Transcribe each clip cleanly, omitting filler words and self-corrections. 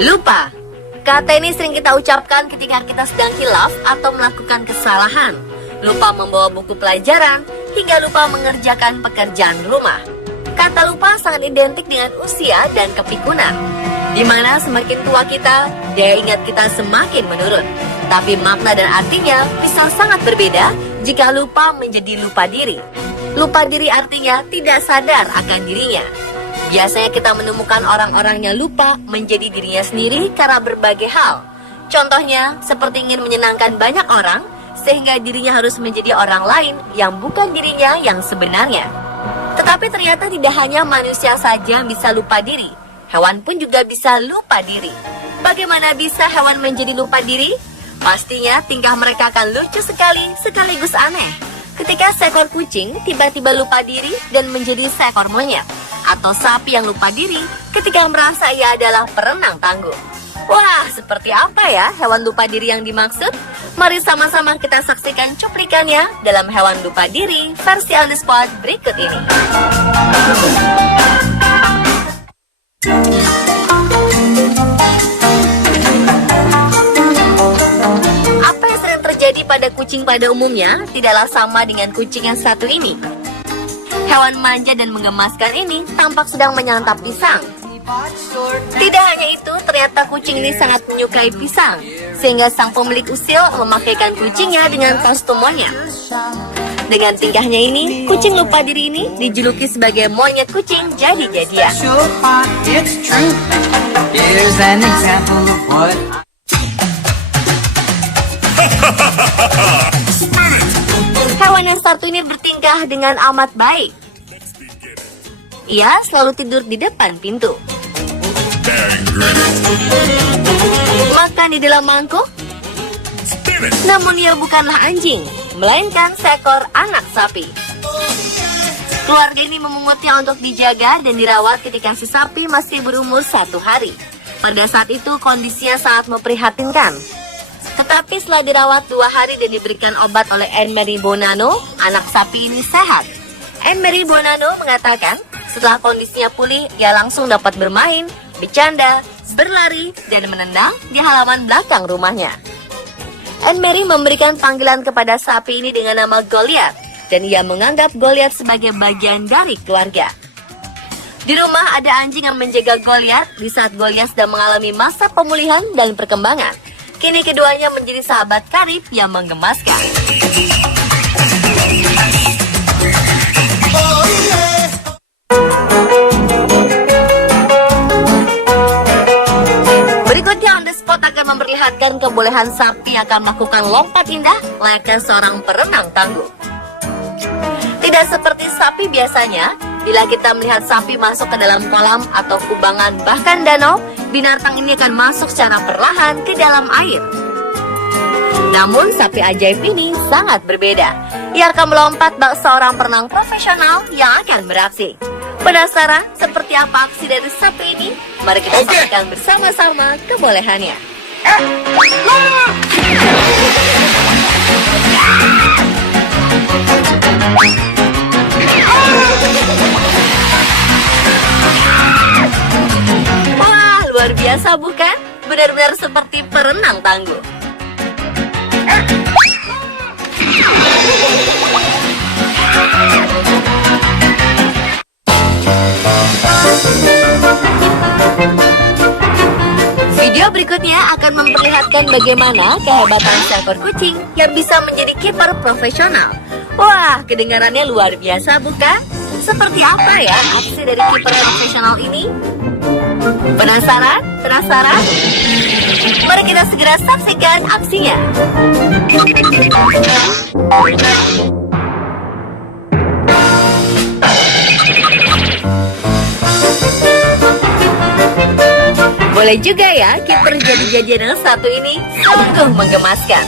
Lupa. Kata ini sering kita ucapkan ketika kita sedang hilaf atau melakukan kesalahan. Lupa membawa buku pelajaran, hingga lupa mengerjakan pekerjaan rumah. Kata lupa sangat identik dengan usia dan kepikunan, di mana semakin tua kita, daya ingat kita semakin menurun. Tapi makna dan artinya bisa sangat berbeda jika lupa menjadi lupa diri. Lupa diri artinya tidak sadar akan dirinya. Biasanya kita menemukan orang-orang yang lupa menjadi dirinya sendiri karena berbagai hal. Contohnya, seperti ingin menyenangkan banyak orang, sehingga dirinya harus menjadi orang lain yang bukan dirinya yang sebenarnya. Tetapi ternyata tidak hanya manusia saja yang bisa lupa diri, hewan pun juga bisa lupa diri. Bagaimana bisa hewan menjadi lupa diri? Pastinya tingkah mereka akan lucu sekali, sekaligus aneh. Ketika seekor kucing tiba-tiba lupa diri dan menjadi seekor monyet, atau sapi yang lupa diri ketika merasa ia adalah perenang tangguh. Wah, seperti apa ya hewan lupa diri yang dimaksud? Mari sama-sama kita saksikan cuplikannya dalam Hewan Lupa Diri versi on the spot berikut ini. Apa yang sering terjadi pada kucing pada umumnya tidaklah sama dengan kucing yang satu ini. Hewan manja dan menggemaskan ini tampak sedang menyantap pisang. Tidak hanya itu, ternyata kucing ini sangat menyukai pisang, sehingga sang pemilik usil memakaikan kucingnya dengan kostum monyet. Dengan tingkahnya ini, kucing lupa diri ini dijuluki sebagai monyet kucing jadi-jadian. Hewan yang satu ini bertingkah dengan amat baik. Ia selalu tidur di depan pintu, makan di dalam mangkuk. Namun ia bukanlah anjing, melainkan seekor anak sapi. Keluarga ini memungutnya untuk dijaga dan dirawat ketika si sapi masih berumur 1 hari. Pada saat itu kondisinya sangat memprihatinkan. Tetapi setelah dirawat 2 hari dan diberikan obat oleh Anne-Marie Bonanno, anak sapi ini sehat. Anne-Marie Bonanno mengatakan, setelah kondisinya pulih, ia langsung dapat bermain, bercanda, berlari, dan menendang di halaman belakang rumahnya. Anne-Marie memberikan panggilan kepada sapi ini dengan nama Goliath, dan ia menganggap Goliath sebagai bagian dari keluarga. Di rumah ada anjing yang menjaga Goliath di saat Goliath sedang mengalami masa pemulihan dan perkembangan. Kini keduanya menjadi sahabat karib yang menggemaskan. Berikutnya on the spot akan memperlihatkan kebolehan sapi yang akan melakukan lompat indah layaknya seorang perenang tangguh. Tidak seperti sapi biasanya, bila kita melihat sapi masuk ke dalam kolam atau kubangan bahkan danau, binatang ini akan masuk secara perlahan ke dalam air. Namun sapi ajaib ini sangat berbeda. Ia akan melompat bak seorang perenang profesional yang akan beraksi. Penasaran seperti apa aksi dari sapi ini? Mari kita saksikan bersama-sama kebolehannya. Wah, luar biasa bukan? Benar-benar seperti perenang tangguh. Video berikutnya akan memperlihatkan bagaimana kehebatan seekor kucing yang bisa menjadi kiper profesional. Wah, kedengarannya luar biasa bukan? Seperti apa ya aksi dari kiper profesional ini? Penasaran? Penasaran? Mari kita segera saksikan aksinya. Boleh juga ya, kiper jadi-jadian yang satu ini sungguh menggemaskan.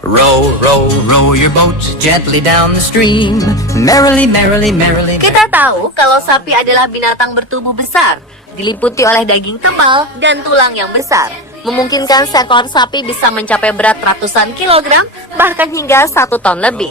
Row, row, row your boat gently down the stream. Merrily, merrily, merrily. Kita tahu kalau sapi adalah binatang bertubuh besar, diliputi oleh daging tebal dan tulang yang besar. Memungkinkan seekor sapi bisa mencapai berat ratusan kilogram, bahkan hingga 1 ton lebih.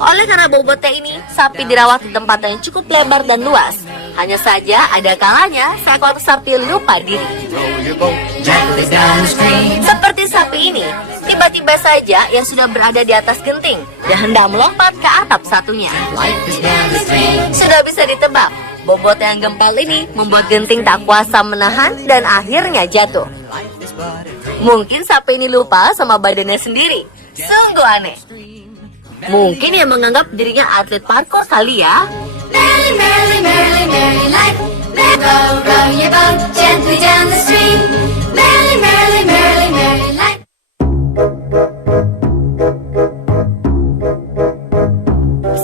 Oleh karena bobotnya ini, sapi dirawat di tempat yang cukup lebar dan luas. Hanya saja ada kalanya seekor sapi lupa diri. Row your boat gently down the stream. Seperti sapi ini, tiba-tiba saja ia sudah berada di atas genting dan hendak melompat ke atap satunya. Life is down the stream. Sudah bisa ditebak, bobot yang gempal ini membuat genting tak kuasa menahan dan akhirnya jatuh. Life is but a Mungkin sapi ini lupa sama badannya sendiri. Sungguh aneh. Mungkin ia menganggap dirinya atlet parkour kali ya. Merrily, merrily, merrily, merrily life. Row, row your boat gently down the stream. Merrily, merrily, merrily, merrily life.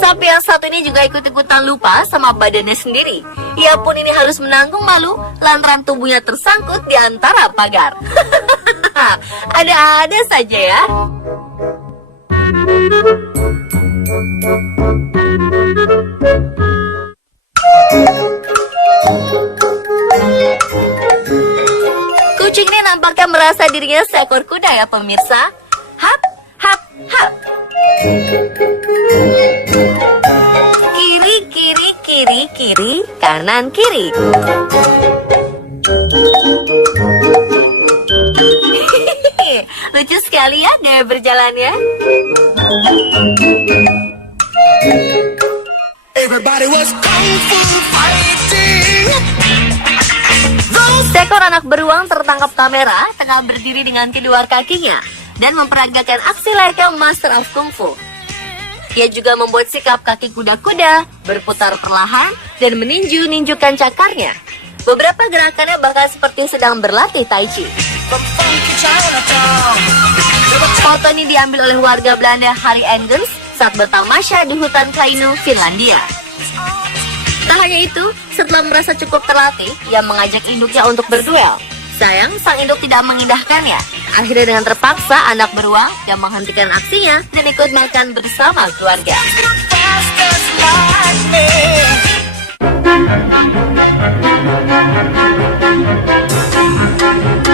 Sapi yang satu ini juga ikut-ikutan lupa sama badannya sendiri. Ia pun ini harus menanggung malu lantaran tubuhnya tersangkut di antara pagar. Ada-ada saja ya. Kucing ini nampaknya merasa dirinya seekor kuda ya pemirsa. Hap, hap, hap. Kiri, kiri, kiri, kiri, kanan, kiri. Lucu sekali ya gaya berjalannya. Everybody was kung fu fighting. Seekor anak beruang tertangkap kamera tengah berdiri dengan kedua kakinya dan memperagakan aksi layaknya Master of Kung Fu. Ia juga membuat sikap kaki kuda-kuda, berputar perlahan, dan meninju-ninjukan cakarnya. Beberapa gerakannya bahkan seperti sedang berlatih Tai Chi. From funky Chinatown. Foto ini diambil oleh warga Belanda Harry Engels saat bertamasya di hutan Kainu, Finlandia. Tak hanya itu, setelah merasa cukup terlatih, ia mengajak induknya untuk berduel. Sayang, sang induk tidak mengindahkannya. Akhirnya dengan terpaksa, anak beruang yang menghentikan aksinya dan ikut makan bersama keluarga. Fast as lightning.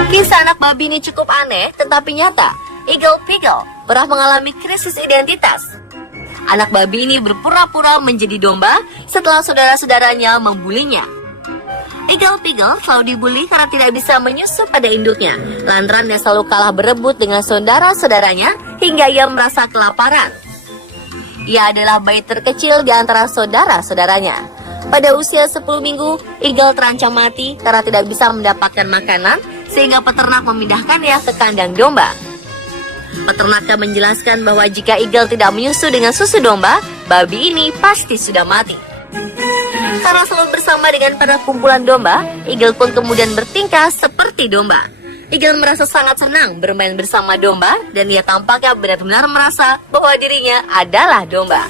Kisah anak babi ini cukup aneh, tetapi nyata. Eagle Beagle pernah mengalami krisis identitas. Anak babi ini berpura-pura menjadi domba setelah saudara-saudaranya membulinya. Eagle Beagle selalu dibully karena tidak bisa menyusup pada induknya. Lantaran dia selalu kalah berebut dengan saudara-saudaranya hingga ia merasa kelaparan. Ia adalah bayi terkecil di antara saudara-saudaranya. Pada usia 10 minggu, Eagle terancam mati karena tidak bisa mendapatkan makanan sehingga peternak memindahkannya ke kandang domba. Peternaknya menjelaskan bahwa jika Eagle tidak menyusu dengan susu domba, babi ini pasti sudah mati. Karena selalu bersama dengan para kumpulan domba, Eagle pun kemudian bertingkah seperti domba. Eagle merasa sangat senang bermain bersama domba dan ia tampaknya benar-benar merasa bahwa dirinya adalah domba.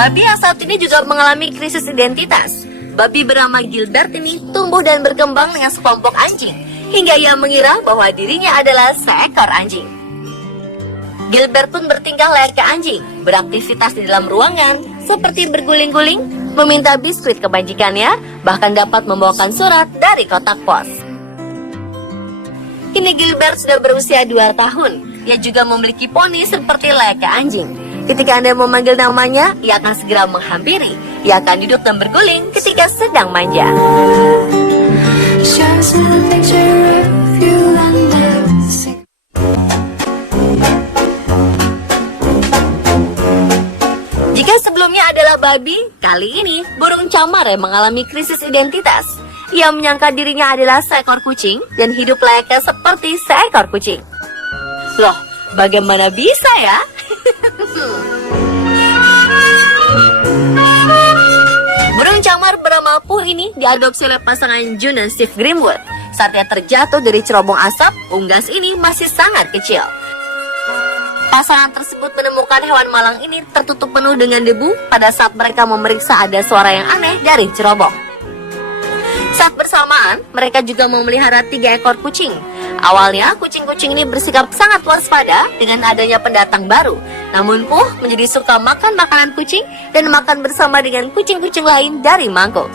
Babi yang satu ini juga mengalami krisis identitas. Babi bernama Gilbert ini tumbuh dan berkembang dengan sekelompok anjing, hingga ia mengira bahwa dirinya adalah seekor anjing. Gilbert pun bertingkah layaknya anjing, beraktivitas di dalam ruangan, seperti berguling-guling, meminta biskuit ke majikannya, bahkan dapat membawakan surat dari kotak pos. Kini Gilbert sudah berusia 2 tahun. Ia juga memiliki poni seperti layaknya anjing. Ketika Anda memanggil namanya, ia akan segera menghampiri. Ia akan duduk dan berguling ketika sedang manja. Shows a picture of you and I'm sick. Jika sebelumnya adalah babi, kali ini burung camar yang mengalami krisis identitas. Ia menyangka dirinya adalah seekor kucing dan hidup layaknya seperti seekor kucing. Loh, bagaimana bisa ya? Burung camar bernama Pooh ini diadopsi oleh pasangan June dan Steve Greenwood. Saat ia terjatuh dari cerobong asap, unggas ini masih sangat kecil. Pasangan tersebut menemukan hewan malang ini tertutup penuh dengan debu pada saat mereka memeriksa ada suara yang aneh dari cerobong. Saat bersamaan, mereka juga memelihara 3 ekor kucing. Awalnya, kucing-kucing ini bersikap sangat waspada dengan adanya pendatang baru. Namun Pooh menjadi suka makan makanan kucing dan makan bersama dengan kucing-kucing lain dari mangkuk.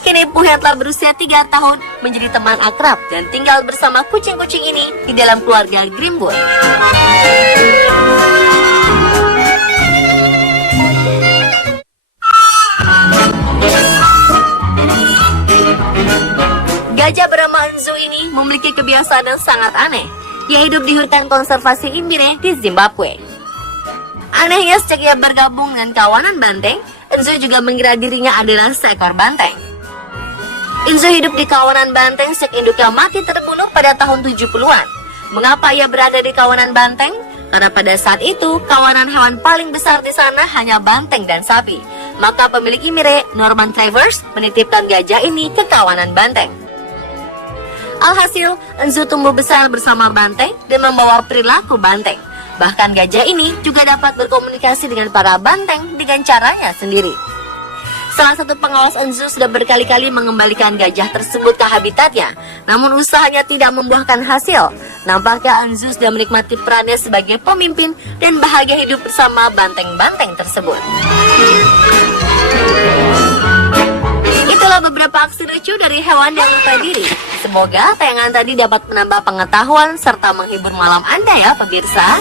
Kini Puh yang telah berusia 3 tahun menjadi teman akrab dan tinggal bersama kucing-kucing ini di dalam keluarga Grimwood. Gajah bernama Enzo ini memiliki kebiasaan yang sangat aneh. Ia hidup di hutan konservasi Imbire di Zimbabwe. Anehnya sejak ia bergabung dengan kawanan banteng, Enzo juga mengira dirinya adalah seekor banteng. Enzo hidup di kawanan banteng sejak induknya mati terbunuh pada tahun 70-an. Mengapa ia berada di kawanan banteng? Karena pada saat itu, kawanan hewan paling besar di sana hanya banteng dan sapi. Maka pemilik Imbire, Norman Travers, menitipkan gajah ini ke kawanan banteng. Alhasil, Enzo tumbuh besar bersama banteng dan membawa perilaku banteng. Bahkan gajah ini juga dapat berkomunikasi dengan para banteng dengan caranya sendiri. Salah satu pengawas Enzo sudah berkali-kali mengembalikan gajah tersebut ke habitatnya, namun usahanya tidak membuahkan hasil. Nampaknya Enzo sudah menikmati perannya sebagai pemimpin dan bahagia hidup bersama banteng-banteng tersebut. Itulah beberapa aksi lucu dari hewan yang lupa diri. Semoga tayangan tadi dapat menambah pengetahuan serta menghibur malam Anda ya pemirsa.